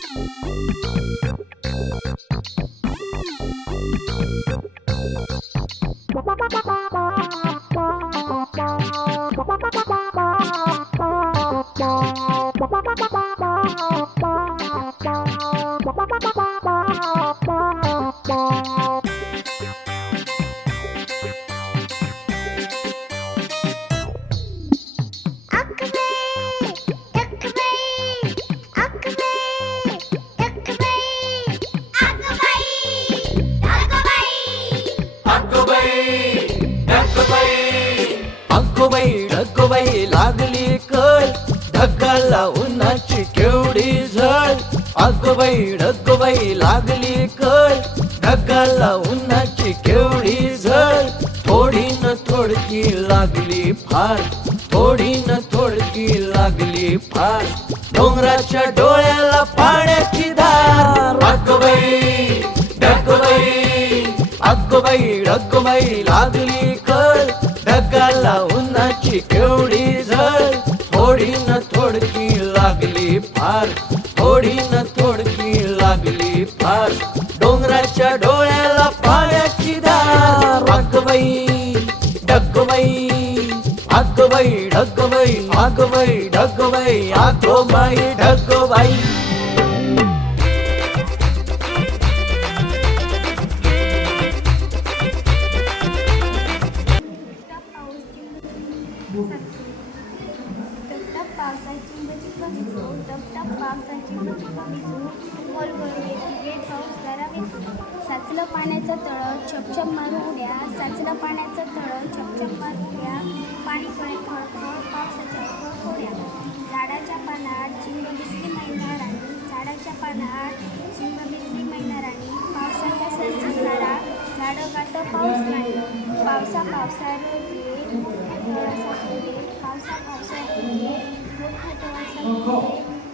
Bye. झळ अगोबाई ढगोबाई लागली कळ ढगाला उन्हाची केवढी झळ. थोडी न थोडकी लागली फार. थोडी न थोडकी लागली फार. डोंगराच्या डोळ्याला पाण्याची धार. अगोबाई ढगोबाई अगोबाई ढगोबाई लागली कळ ढगाला उन्हाची केवढी झळ. थोडी न थोडकी लागली फार. थोडी न थोडकी लागली फार. डोंगराच्या डोळ्याला पाण्याची धार अगबाई ढगबाई अगबाई ढगबाई अगबाई ढगबाई आगोबाई ढगबाई. साचलं पाण्याचं तळं छपछप मारू उड्या. साचलं पाण्याचं तळं छपछप मारू उड्या. पाणी पळे खळखळ पावसाच्या खळखळ्या झाडाच्या पानात चिंब बिसली महिना राणी झाडाच्या पानात चिंब बिसली महिना राणी पावसाच्या सरसरणारा झाडं गातं पाऊस नाही. पावसा पावसा पावसा पावसा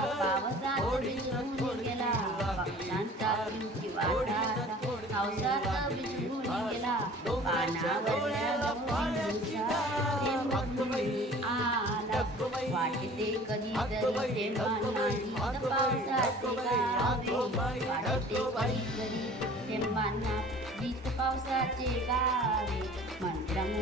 पावसात भिजून गेला पक्षांचा तुमची वाटा आता पावसात भिजून गेला पानावरल्या मोहरीचा थेंब आला वाटते कधीतरी तेव्हा नाही तर पावसाचे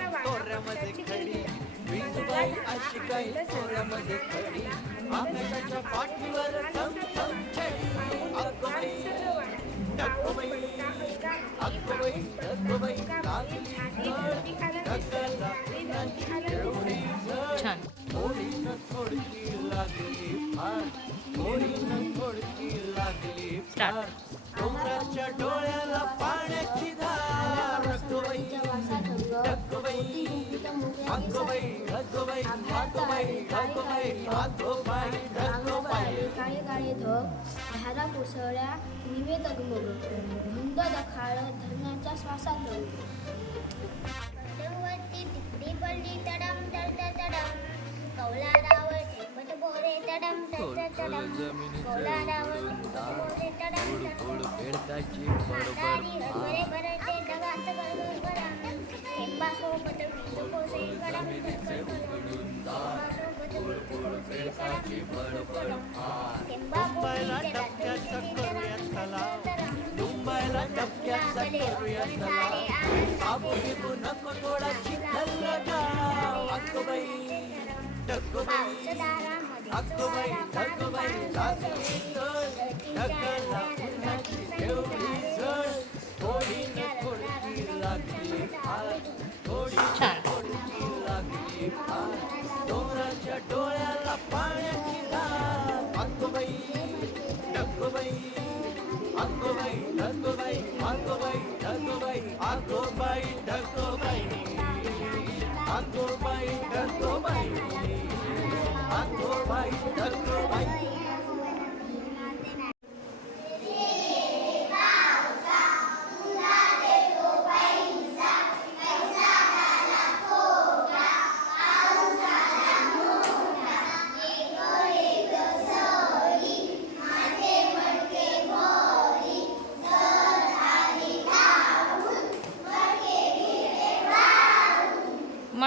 वारा पक्षाची किलबिलाट मनाला अशी काही खडी पाठीवर छडी लागली थोडी न थोडकी लागली फार. थोडी न थोडकी लागली फार डोंगराच्या डोळ्याला पाण्याची ढगोबाई अगोबाई ढगोबाई अगोबाई ढगोबाई काळे काळे ढग धारा कोसळल्या निवे तगमग धुंद दखाळ धरणाच्या श्वासात वरती टिकडी पडली तडम तड तडम. कौलारावर ठेपत बोरे तडम तड तडम. कौलारावर बोरे तडम तड बेडकाची म्हातारी हरभरे भरते ढगात गळगळ गरम. वीज कोसे फुलफुलसाची फळफळ मुंबईला टपक्याचा करूया तलाव. मुंबईला टपक्याचा करूया तलाव. आबू बिबू नको थोडा चिखल गाव अक्कबाई ढगबाई अक्कबाई ढगबाई ढगला पुण्याची Deoli Ako ba'y tagtubay? Ako ba'y tagtubay? Ako ba'y tagtubay?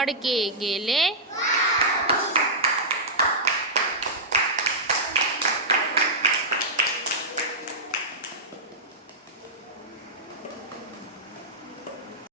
স্বর্গে গেলে